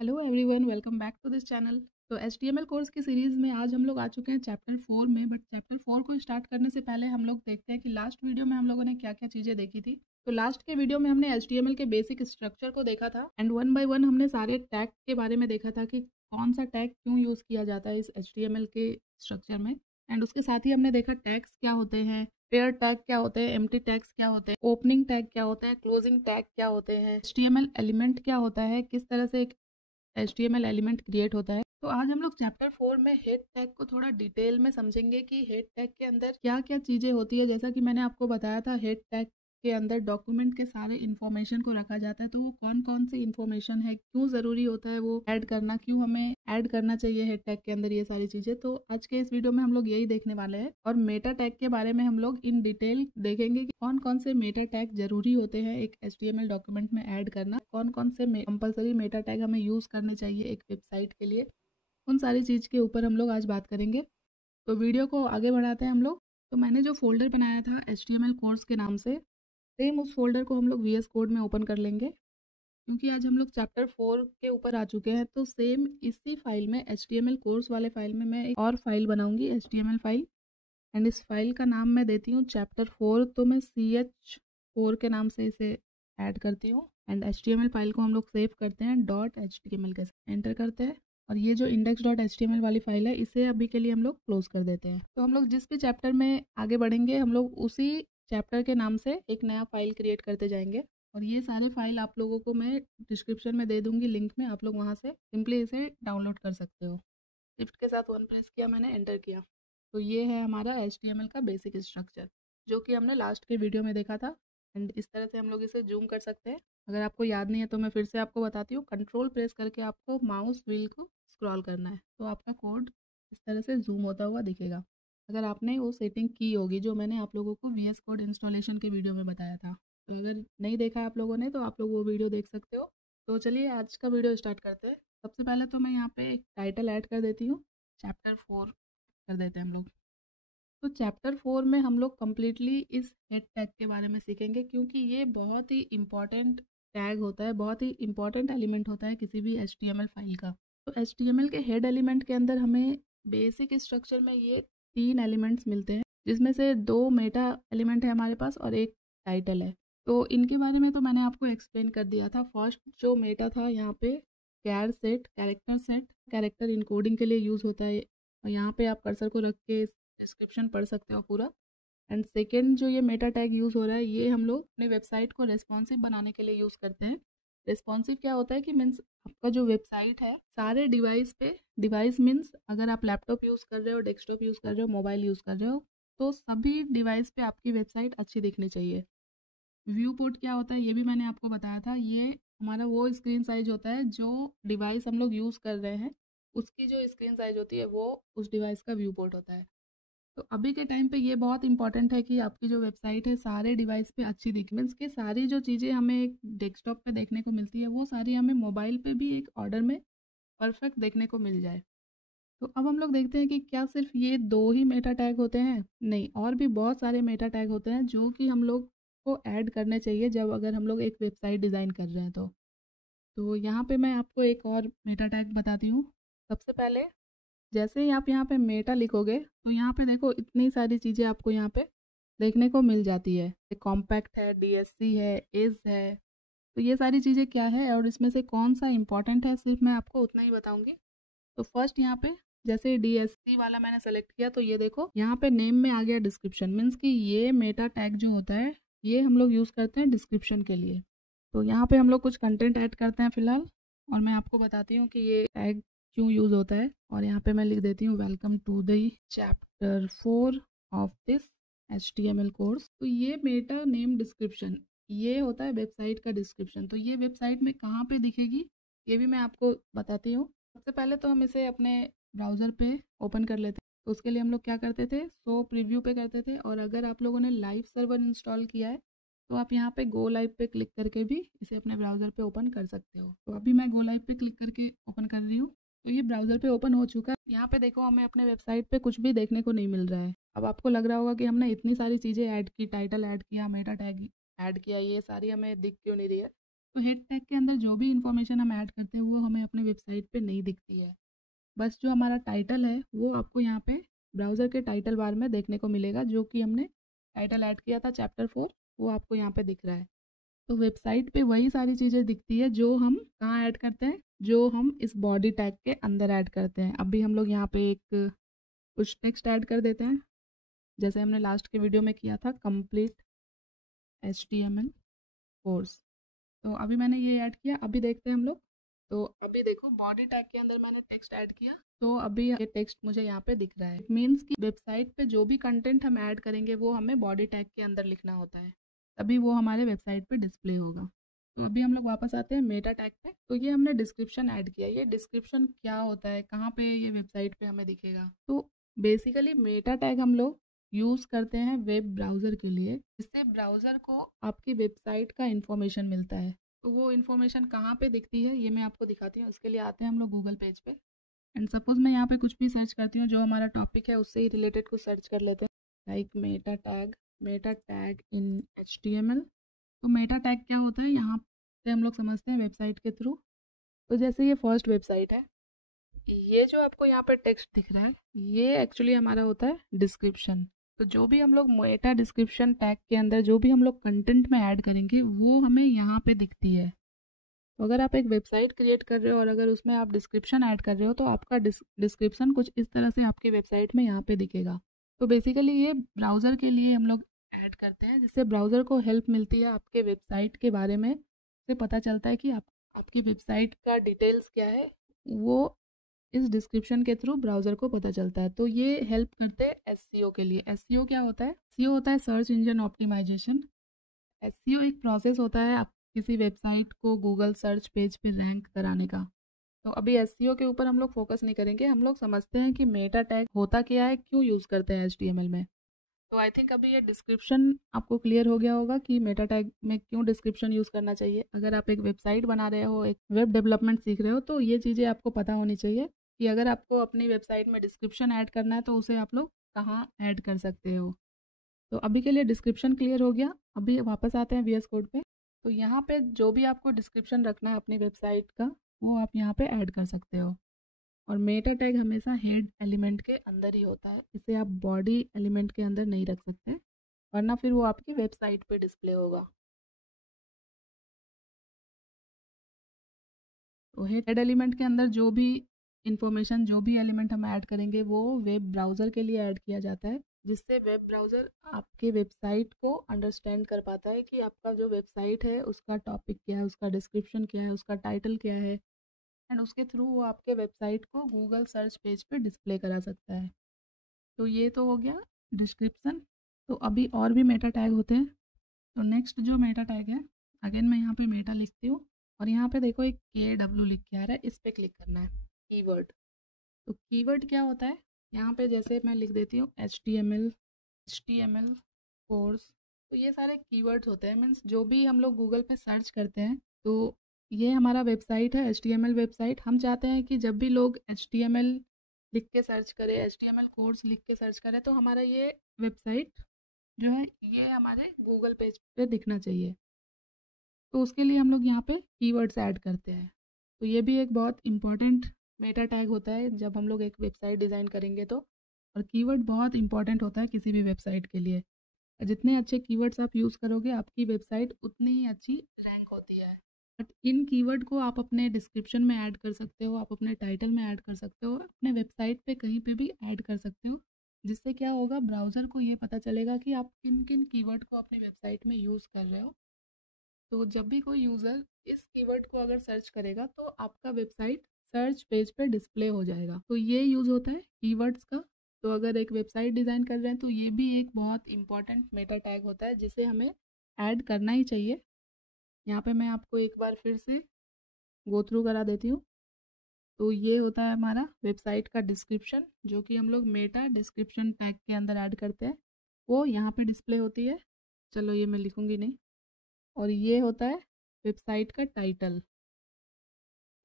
Hello everyone, welcome back to this channel. तो HTML course की series में आज हम लोग आ चुके हैं चैप्टर 4 में। बट चैप्टर 4 को स्टार्ट करने से पहले हम लोग देखते हैं कि लास्ट वीडियो में हम लोगों ने क्या क्या चीज़ें देखी थी। तो लास्ट के वीडियो में हमने HTML के बेसिक स्ट्रक्चर को देखा था एंड वन बाय वन हमने सारे टैग के बारे में देखा था कि कौन सा टैग क्यों यूज़ किया जाता है इस HTML के स्ट्रक्चर में। एंड उसके साथ ही हमने देखा टैग्स क्या होते हैं, पेयर टैग क्या होते हैं, एम्प्टी टैग्स क्या होते हैं, ओपनिंग टैग क्या होते हैं, क्लोजिंग टैग क्या होते हैं, HTML एलिमेंट क्या होता है, किस तरह से एक HTML एलिमेंट क्रिएट होता है। तो आज हम लोग चैप्टर 4 में हेड टैग को थोड़ा डिटेल में समझेंगे कि हेड टैग के अंदर क्या क्या चीज़ें होती है। जैसा कि मैंने आपको बताया था, हेड टैग के अंदर डॉक्यूमेंट के सारे इन्फॉर्मेशन को रखा जाता है। तो वो कौन कौन सी इन्फॉर्मेशन है, क्यों ज़रूरी होता है वो ऐड करना, क्यों हमें ऐड करना चाहिए हेड टैग के अंदर, ये सारी चीज़ें। तो आज के इस वीडियो में हम लोग यही देखने वाले हैं। और मेटा टैग के बारे में हम लोग इन डिटेल देखेंगे कि कौन कौन से मेटा टैग जरूरी होते हैं एक HTML डॉक्यूमेंट में ऐड करना, कौन कौन से कंपलसरी मेटा टैग हमें यूज़ करने चाहिए एक वेबसाइट के लिए। उन सारी चीज़ के ऊपर हम लोग आज बात करेंगे। तो वीडियो को आगे बढ़ाते हैं हम लोग। तो मैंने जो फोल्डर बनाया था HTML कोर्स के नाम से, सेम उस फोल्डर को हम लोग VS कोड में ओपन कर लेंगे। क्योंकि आज हम लोग चैप्टर 4 के ऊपर आ चुके हैं, तो सेम इसी फाइल में HTML कोर्स वाले फाइल में मैं एक और फाइल बनाऊंगी, HTML फाइल। एंड इस फाइल का नाम मैं देती हूँ चैप्टर 4। तो मैं CH4 के नाम से इसे ऐड करती हूँ। एंड HTML फाइल को हम लोग सेव करते हैं .html के साथ, एंटर करते हैं। और ये जो index.html वाली फाइल है, इसे अभी के लिए हम लोग क्लोज कर देते हैं। तो हम लोग जिस भी चैप्टर में आगे बढ़ेंगे, हम लोग उसी चैप्टर के नाम से एक नया फाइल क्रिएट करते जाएंगे। और ये सारे फाइल आप लोगों को मैं डिस्क्रिप्शन में दे दूंगी, लिंक में। आप लोग वहाँ से सिंपली इसे डाउनलोड कर सकते हो। शिफ्ट के साथ 1 प्रेस किया, मैंने एंटर किया। तो ये है हमारा HTML का बेसिक स्ट्रक्चर, जो कि हमने लास्ट के वीडियो में देखा था। एंड इस तरह से हम लोग इसे जूम कर सकते हैं। अगर आपको याद नहीं है तो मैं फिर से आपको बताती हूँ। कंट्रोल प्रेस करके आपको माउस व्हील को स्क्रॉल करना है, तो आपका कोड इस तरह से जूम होता हुआ दिखेगा। अगर आपने वो सेटिंग की होगी जो मैंने आप लोगों को VS कोड इंस्टॉलेशन के वीडियो में बताया था। तो अगर नहीं देखा आप लोगों ने तो आप लोग वो वीडियो देख सकते हो। तो चलिए आज का वीडियो स्टार्ट करते हैं। सबसे पहले तो मैं यहाँ पे एक टाइटल ऐड कर देती हूँ, चैप्टर 4 कर देते हैं हम लोग। तो चैप्टर 4 में हम लोग कम्प्लीटली इस हेड टैग के बारे में सीखेंगे, क्योंकि ये बहुत ही इम्पॉर्टेंट टैग होता है, बहुत ही इम्पॉर्टेंट एलिमेंट होता है किसी भी HTML फाइल का। तो HTML के हेड एलिमेंट के अंदर हमें बेसिक स्ट्रक्चर में ये 3 एलिमेंट्स मिलते हैं, जिसमें से 2 मेटा एलिमेंट है हमारे पास और एक टाइटल है। तो इनके बारे में तो मैंने आपको एक्सप्लेन कर दिया था। फर्स्ट जो मेटा था, यहाँ पे कैर सेट, कैरेक्टर इनकोडिंग के लिए यूज़ होता है। और यहाँ पे आप कर्सर को रख के डिस्क्रिप्शन पढ़ सकते हो पूरा। एंड सेकेंड जो ये मेटा टैग यूज़ हो रहा है, ये हम लोग अपने वेबसाइट को रेस्पॉन्सिव बनाने के लिए यूज़ करते हैं। रेस्पॉन्सिव क्या होता है कि मीन्स आपका जो वेबसाइट है सारे डिवाइस पे, डिवाइस मीन्स अगर आप लैपटॉप यूज़ कर रहे हो, डेस्कटॉप यूज़ कर रहे हो, मोबाइल यूज़ कर रहे हो, तो सभी डिवाइस पे आपकी वेबसाइट अच्छी दिखनी चाहिए। व्यू पोर्ट क्या होता है ये भी मैंने आपको बताया था। ये हमारा वो स्क्रीन साइज होता है जो डिवाइस हम लोग यूज़ कर रहे हैं, उसकी जो स्क्रीन साइज होती है वो उस डिवाइस का व्यू पोर्ट होता है। तो अभी के टाइम पे ये बहुत इंपॉर्टेंट है कि आपकी जो वेबसाइट है सारे डिवाइस पे अच्छी दिखे। मीन्स कि सारी जो चीज़ें हमें एक डेस्कटॉप पे देखने को मिलती है, वो सारी हमें मोबाइल पे भी एक ऑर्डर में परफेक्ट देखने को मिल जाए। तो अब हम लोग देखते हैं कि क्या सिर्फ ये 2 ही मेटा टैग होते हैं? नहीं, और भी बहुत सारे मेटा टैग होते हैं जो कि हम लोग को ऐड करने चाहिए जब अगर हम लोग एक वेबसाइट डिज़ाइन कर रहे हैं तो यहाँ पे मैं आपको एक और मेटा टैग बताती हूँ। सबसे पहले जैसे ही आप यहाँ पे मेटा लिखोगे तो यहाँ पे देखो इतनी सारी चीज़ें आपको यहाँ पे देखने को मिल जाती है। कॉम्पैक्ट है, DSC है, इज है। तो ये सारी चीज़ें क्या है और इसमें से कौन सा इंपॉर्टेंट है, सिर्फ मैं आपको उतना ही बताऊंगी। तो फर्स्ट यहाँ पे जैसे DSC वाला मैंने सेलेक्ट किया, तो ये देखो यहाँ पे नेम में आ गया डिस्क्रिप्शन। मीन्स कि ये मेटा टैग जो होता है ये हम लोग यूज़ करते हैं डिस्क्रिप्शन के लिए। तो यहाँ पे हम लोग कुछ कंटेंट ऐड करते हैं फिलहाल, और मैं आपको बताती हूँ कि ये टैग क्यों यूज़ होता है। और यहाँ पे मैं लिख देती हूँ welcome to the chapter 4 of this HTML course. तो ये मेटा नेम डिस्क्रिप्शन, ये होता है वेबसाइट का डिस्क्रिप्शन। तो ये वेबसाइट में कहाँ पे दिखेगी ये भी मैं आपको बताती हूँ। सबसे पहले तो हम इसे अपने ब्राउज़र पे ओपन कर लेते हैं। तो उसके लिए हम लोग क्या करते थे, शो प्रीव्यू पे करते थे। और अगर आप लोगों ने लाइव सर्वर इंस्टॉल किया है तो आप यहाँ पे गो लाइव पे क्लिक करके भी इसे अपने ब्राउज़र पे ओपन कर सकते हो। तो अभी मैं गो लाइव पे क्लिक करके ओपन कर रही हूँ। तो ये ब्राउज़र पे ओपन हो चुका है। यहाँ पे देखो हमें अपने वेबसाइट पे कुछ भी देखने को नहीं मिल रहा है। अब आपको लग रहा होगा कि हमने इतनी सारी चीज़ें ऐड की, टाइटल ऐड किया, मेटा टैग ऐड किया, ये सारी हमें दिख क्यों नहीं रही है। तो हेड टैग के अंदर जो भी इंफॉर्मेशन हम ऐड करते हैं वो हमें अपने वेबसाइट पे नहीं दिखती है। बस जो हमारा टाइटल है वो आपको यहाँ पे ब्राउज़र के टाइटल बार में देखने को मिलेगा, जो कि हमने टाइटल ऐड किया था चैप्टर 4, वो आपको यहाँ पे दिख रहा है। तो वेबसाइट पे वही सारी चीज़ें दिखती है जो हम कहाँ ऐड करते हैं, जो हम इस बॉडी टैग के अंदर ऐड करते हैं। अभी हम लोग यहाँ पे एक कुछ टेक्स्ट ऐड कर देते हैं, जैसे हमने लास्ट के वीडियो में किया था, कंप्लीट HTML कोर्स। तो अभी मैंने ये ऐड किया, अभी देखते हैं हम लोग। तो अभी देखो बॉडी टैग के अंदर मैंने टेक्स्ट ऐड किया, तो अभी ये टेक्स्ट मुझे यहाँ पे दिख रहा है। इट मीन्स कि वेबसाइट पे जो भी कंटेंट हम ऐड करेंगे वो हमें बॉडी टैग के अंदर लिखना होता है, तभी वो हमारे वेबसाइट पे डिस्प्ले होगा। तो अभी हम लोग वापस आते हैं मेटा टैग पे। तो ये हमने डिस्क्रिप्शन ऐड किया। ये डिस्क्रिप्शन क्या होता है, कहाँ पे ये वेबसाइट पे हमें दिखेगा? तो बेसिकली मेटा टैग हम लोग यूज़ करते हैं वेब ब्राउज़र के लिए, जिससे ब्राउज़र को आपकी वेबसाइट का इंफॉर्मेशन मिलता है। तो वो इन्फॉर्मेशन कहाँ पे दिखती है ये मैं आपको दिखाती हूँ। इसके लिए आते हैं हम लोग गूगल पेज पे, एंड सपोज मैं यहाँ पे कुछ भी सर्च करती हूँ, जो हमारा टॉपिक है उससे ही रिलेटेड कुछ सर्च कर लेते हैं, like Meta tag in HTML। तो मेटा टैग क्या होता है यहाँ से हम लोग समझते हैं वेबसाइट के थ्रू। तो जैसे ये फर्स्ट वेबसाइट है, ये जो आपको यहाँ पे टेक्स्ट दिख रहा है, ये एक्चुअली हमारा होता है डिस्क्रिप्शन। तो जो भी हम लोग मेटा डिस्क्रिप्शन टैग के अंदर जो भी हम लोग कंटेंट में ऐड करेंगे वो हमें यहाँ पे दिखती है। तो अगर आप एक वेबसाइट क्रिएट कर रहे हो और अगर उसमें आप डिस्क्रिप्शन ऐड कर रहे हो, तो आपका डिस्क्रिप्शन कुछ इस तरह से आपकी वेबसाइट में यहाँ पे दिखेगा। तो बेसिकली ये ब्राउज़र के लिए हम लोग ऐड करते हैं, जिससे ब्राउज़र को हेल्प मिलती है आपके वेबसाइट के बारे में, से पता चलता है कि आपकी वेबसाइट का डिटेल्स क्या है, वो इस डिस्क्रिप्शन के थ्रू ब्राउज़र को पता चलता है। तो ये हेल्प करते हैं SEO के लिए। SEO क्या होता है? SEO होता है सर्च इंजन ऑप्टिमाइजेशन। SEO एक प्रोसेस होता है आप किसी वेबसाइट को गूगल सर्च पेज पे रैंक कराने का। तो अभी SEO के ऊपर हम लोग फोकस नहीं करेंगे, हम लोग समझते हैं कि मेटा टैग होता क्या है, क्यों यूज़ करते हैं HTML में। तो आई थिंक अभी ये डिस्क्रिप्शन आपको क्लियर हो गया होगा कि मेटा टैग में क्यों डिस्क्रिप्शन यूज़ करना चाहिए। अगर आप एक वेबसाइट बना रहे हो, एक वेब डेवलपमेंट सीख रहे हो, तो ये चीज़ें आपको पता होनी चाहिए कि अगर आपको अपनी वेबसाइट में डिस्क्रिप्शन ऐड करना है तो उसे आप लोग कहाँ ऐड कर सकते हो। तो अभी के लिए डिस्क्रिप्शन क्लियर हो गया। अभी वापस आते हैं VS कोड पे। तो यहाँ पे जो भी आपको डिस्क्रिप्शन रखना है अपनी वेबसाइट का, वो आप यहाँ पे ऐड कर सकते हो। और मेटा टैग हमेशा हेड एलिमेंट के अंदर ही होता है, इसे आप बॉडी एलिमेंट के अंदर नहीं रख सकते, वरना फिर वो आपकी वेबसाइट पे डिस्प्ले होगा। तो हेड एलिमेंट के अंदर जो भी इंफॉर्मेशन, जो भी एलिमेंट हम ऐड करेंगे, वो वेब ब्राउज़र के लिए ऐड किया जाता है, जिससे वेब ब्राउज़र आपके वेबसाइट को अंडरस्टैंड कर पाता है कि आपका जो वेबसाइट है उसका टॉपिक क्या है, उसका डिस्क्रिप्शन क्या है, उसका टाइटल क्या है, एंड उसके थ्रू वो आपके वेबसाइट को गूगल सर्च पेज पे डिस्प्ले करा सकता है। तो ये तो हो गया डिस्क्रिप्शन। तो अभी और भी मेटा टैग होते हैं। तो नेक्स्ट जो मेटा टैग है, अगेन मैं यहाँ पे मेटा लिखती हूँ और यहाँ पे देखो एक KW लिख के आ रहा है, इस पे क्लिक करना है, कीवर्ड। तो कीवर्ड क्या होता है, यहाँ पे जैसे मैं लिख देती हूँ HTML कोर्स। तो ये सारे कीवर्ड्स होते हैं, मीन्स जो भी हम लोग गूगल पे सर्च करते हैं, तो ये हमारा वेबसाइट है HTML वेबसाइट। हम चाहते हैं कि जब भी लोग HTML लिख के सर्च करें, HTML कोर्स लिख के सर्च करें, तो हमारा ये वेबसाइट जो है ये हमारे गूगल पेज पे दिखना चाहिए। तो उसके लिए हम लोग यहाँ पे कीवर्ड्स ऐड करते हैं। तो ये भी एक बहुत इंपॉर्टेंट मेटा टैग होता है जब हम लोग एक वेबसाइट डिज़ाइन करेंगे तो। और कीवर्ड बहुत इंपॉर्टेंट होता है किसी भी वेबसाइट के लिए। जितने अच्छे कीवर्ड्स आप यूज़ करोगे, आपकी वेबसाइट उतनी ही अच्छी रैंक होती है। बट इन कीवर्ड को आप अपने डिस्क्रिप्शन में ऐड कर सकते हो, आप अपने टाइटल में ऐड कर सकते हो, अपने वेबसाइट पे कहीं पे भी ऐड कर सकते हो, जिससे क्या होगा, ब्राउज़र को ये पता चलेगा कि आप किन किन कीवर्ड को अपनी वेबसाइट में यूज़ कर रहे हो। तो जब भी कोई यूज़र इस कीवर्ड को अगर सर्च करेगा, तो आपका वेबसाइट सर्च पेज पे डिस्प्ले हो जाएगा। तो ये यूज़ होता है कीवर्ड्स का। तो अगर एक वेबसाइट डिज़ाइन कर रहे हैं, तो ये भी एक बहुत इंपॉर्टेंट मेटा टैग होता है, जिसे हमें ऐड करना ही चाहिए। यहाँ पे मैं आपको एक बार फिर से गो थ्रू करा देती हूँ। तो ये होता है हमारा वेबसाइट का डिस्क्रिप्शन, जो कि हम लोग मेटा डिस्क्रिप्शन टैग के अंदर ऐड करते हैं, वो यहाँ पे डिस्प्ले होती है। चलो ये मैं लिखूँगी नहीं। और ये होता है वेबसाइट का टाइटल।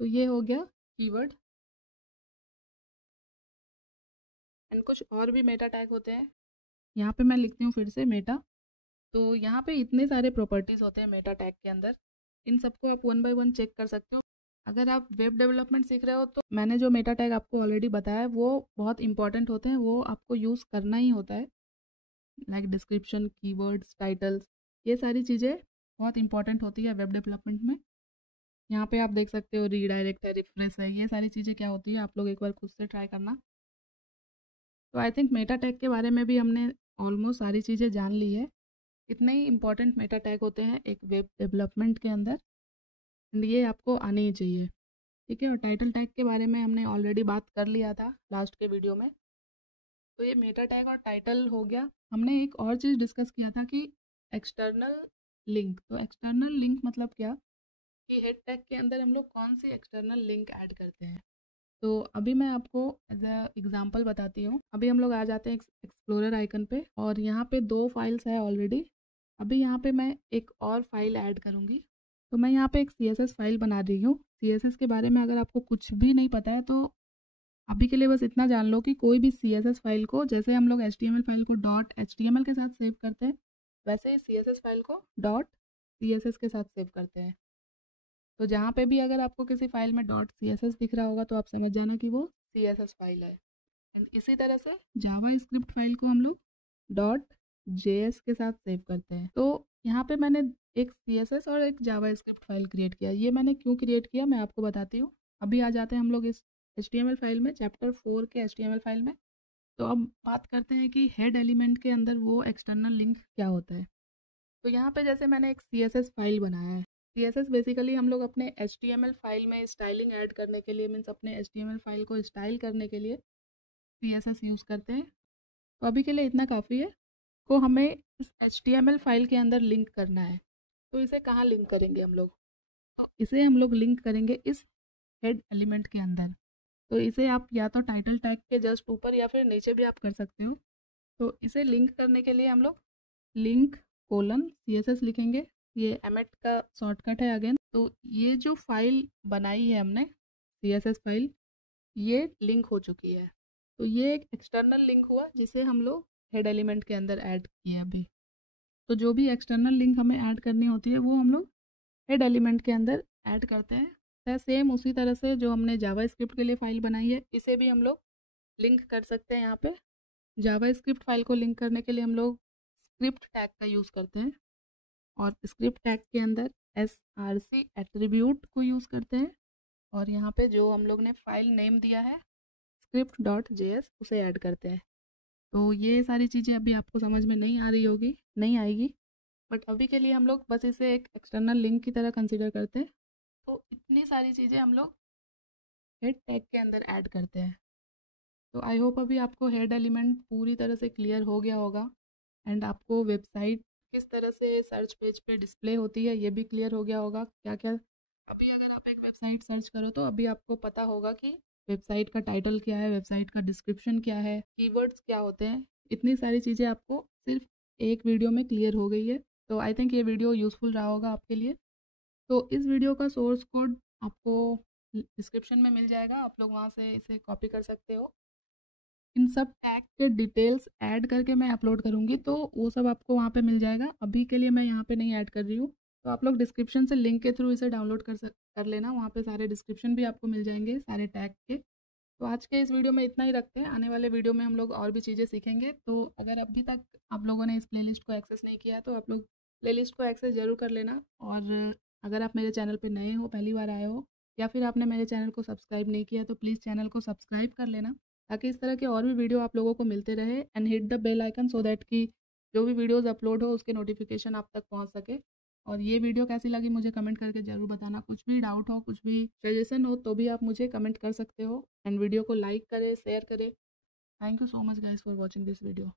तो ये हो गया कीवर्ड। एंड कुछ और भी मेटा टैग होते हैं। यहाँ पे मैं लिखती हूँ फिर से मेटा। तो यहाँ पे इतने सारे प्रॉपर्टीज़ होते हैं मेटा टैग के अंदर, इन सबको आप वन बाय वन चेक कर सकते हो। अगर आप वेब डेवलपमेंट सीख रहे हो तो मैंने जो मेटा टैग आपको ऑलरेडी बताया है वो बहुत इंपॉर्टेंट होते हैं, वो आपको यूज़ करना ही होता है। लाइक डिस्क्रिप्शन, कीवर्ड्स, टाइटल्स, ये सारी चीज़ें बहुत इंपॉर्टेंट होती है वेब डेवलपमेंट में। यहाँ पे आप देख सकते हो रीडायरेक्ट है, रिफ्रेश है, ये सारी चीज़ें क्या होती है आप लोग एक बार खुद से ट्राई करना। तो आई थिंक मेटा टैग के बारे में भी हमने ऑलमोस्ट सारी चीज़ें जान ली है। इतने ही इंपॉर्टेंट मेटा टैग होते हैं एक वेब डेवलपमेंट के अंदर, एंड ये आपको आने ही चाहिए, ठीक है। और टाइटल टैग के बारे में हमने ऑलरेडी बात कर लिया था लास्ट के वीडियो में। तो ये मेटा टैग और टाइटल हो गया। हमने एक और चीज़ डिस्कस किया था कि एक्सटर्नल लिंक। तो एक्सटर्नल लिंक मतलब क्या कि हेड टैग के अंदर हम लोग कौन सी एक्सटर्नल लिंक ऐड करते हैं। तो अभी मैं आपको एज अ एग्जांपल बताती हूँ। अभी हम लोग आ जाते हैं एक्सप्लोरर आइकन पे, और यहाँ पे 2 फाइल्स है ऑलरेडी। अभी यहाँ पे मैं एक और फाइल ऐड करूँगी। तो मैं यहाँ पे एक CSS फाइल बना रही हूँ। CSS के बारे में अगर आपको कुछ भी नहीं पता है तो अभी के लिए बस इतना जान लो कि कोई भी CSS फाइल को, जैसे हम लोग HTML फाइल को .html के साथ सेव करते हैं, वैसे ही CSS फाइल को .css के साथ सेव करते हैं। तो जहाँ पे भी अगर आपको किसी फाइल में .css दिख रहा होगा तो आप समझ जाना कि वो CSS फाइल है। इसी तरह से जावा स्क्रिप्ट फाइल को हम लोग .js के साथ सेव करते हैं। तो यहाँ पे मैंने एक CSS और एक जावा स्क्रिप्ट फाइल क्रिएट किया। ये मैंने क्यों क्रिएट किया मैं आपको बताती हूँ। अभी आ जाते हैं हम लोग इस HTML फाइल में, चैप्टर 4 के HTML फाइल में। तो अब बात करते हैं कि हेड एलिमेंट के अंदर वो एक्सटर्नल लिंक क्या होता है। तो यहाँ पे जैसे मैंने एक CSS फाइल बनाया है। CSS बेसिकली हम लोग अपने HTML फाइल में स्टाइलिंग ऐड करने के लिए, मीन्स अपने HTML फाइल को स्टाइल करने के लिए CSS यूज़ करते हैं। तो अभी के लिए इतना काफ़ी है। को हमें इस HTML फाइल के अंदर लिंक करना है। तो इसे कहाँ लिंक करेंगे हम लोग? तो इसे हम लोग लिंक करेंगे इस हेड एलिमेंट के अंदर। तो इसे आप या तो टाइटल टैग के जस्ट ऊपर या फिर नीचे भी आप कर सकते हो। तो इसे लिंक करने के लिए हम लोग लिंक :CSS लिखेंगे। ये एमेट का शॉर्टकट है अगेन। तो ये जो फाइल बनाई है हमने CSS फाइल, ये लिंक हो चुकी है। तो ये एक एक्सटर्नल लिंक हुआ जिसे हम लोग हेड एलिमेंट के अंदर ऐड किए अभी। तो जो भी एक्सटर्नल लिंक हमें ऐड करनी होती है वो हम लोग हेड एलिमेंट के अंदर ऐड करते हैं। सेम उसी तरह से जो हमने जावा स्क्रिप्ट के लिए फ़ाइल बनाई है, इसे भी हम लोग लिंक कर सकते हैं। यहाँ पे जावा स्क्रिप्ट फाइल को लिंक करने के लिए हम लोग स्क्रिप्ट टैग का यूज़ करते हैं, और स्क्रिप्ट टैग के अंदर src एट्रीब्यूट को यूज़ करते हैं, और यहाँ पे जो हम लोग ने फाइल नेम दिया है script.js उसे ऐड करते हैं। तो ये सारी चीज़ें अभी आपको समझ में नहीं आ रही होगी, नहीं आएगी, बट अभी के लिए हम लोग बस इसे एक एक्सटर्नल लिंक की तरह कंसिडर करते हैं। तो इतनी सारी चीज़ें हम लोग हेड टैग के अंदर ऐड करते हैं। तो आई होप अभी आपको हेड एलिमेंट पूरी तरह से क्लियर हो गया होगा, एंड आपको वेबसाइट किस तरह से सर्च पेज पे डिस्प्ले होती है ये भी क्लियर हो गया होगा। क्या क्या अभी अगर आप एक वेबसाइट सर्च करो तो अभी आपको पता होगा कि वेबसाइट का टाइटल क्या है, वेबसाइट का डिस्क्रिप्शन क्या है, कीवर्ड्स क्या होते हैं। इतनी सारी चीज़ें आपको सिर्फ एक वीडियो में क्लियर हो गई है। तो आई थिंक ये वीडियो यूज़फुल रहा होगा आपके लिए। तो इस वीडियो का सोर्स कोड आपको डिस्क्रिप्शन में मिल जाएगा, आप लोग वहाँ से इसे कॉपी कर सकते हो। इन सब टैग के डिटेल्स ऐड करके मैं अपलोड करूँगी, तो वो सब आपको वहाँ पे मिल जाएगा। अभी के लिए मैं यहाँ पे नहीं ऐड कर रही हूँ, तो आप लोग डिस्क्रिप्शन से लिंक के थ्रू इसे डाउनलोड कर लेना। वहाँ पे सारे डिस्क्रिप्शन भी आपको मिल जाएंगे सारे टैग के। तो आज के इस वीडियो में इतना ही रखते हैं। आने वाले वीडियो में हम लोग और भी चीज़ें सीखेंगे। तो अगर अभी तक आप लोगों ने इस प्लेलिस्ट को एक्सेस नहीं किया तो आप लोग प्लेलिस्ट को एक्सेस ज़रूर कर लेना। और अगर आप मेरे चैनल पर नए हो, पहली बार आए हो, या फिर आपने मेरे चैनल को सब्सक्राइब नहीं किया तो प्लीज़ चैनल को सब्सक्राइब कर लेना, ताकि इस तरह के और भी वीडियो आप लोगों को मिलते रहे। And hit the bell icon so that कि जो भी वीडियोस अपलोड हो उसके नोटिफिकेशन आप तक पहुंच सके। और ये वीडियो कैसी लगी मुझे कमेंट करके ज़रूर बताना। कुछ भी डाउट हो, कुछ भी सजेशन हो तो भी आप मुझे कमेंट कर सकते हो। एंड वीडियो को लाइक करें, शेयर करें। Thank you so much guys for watching this video.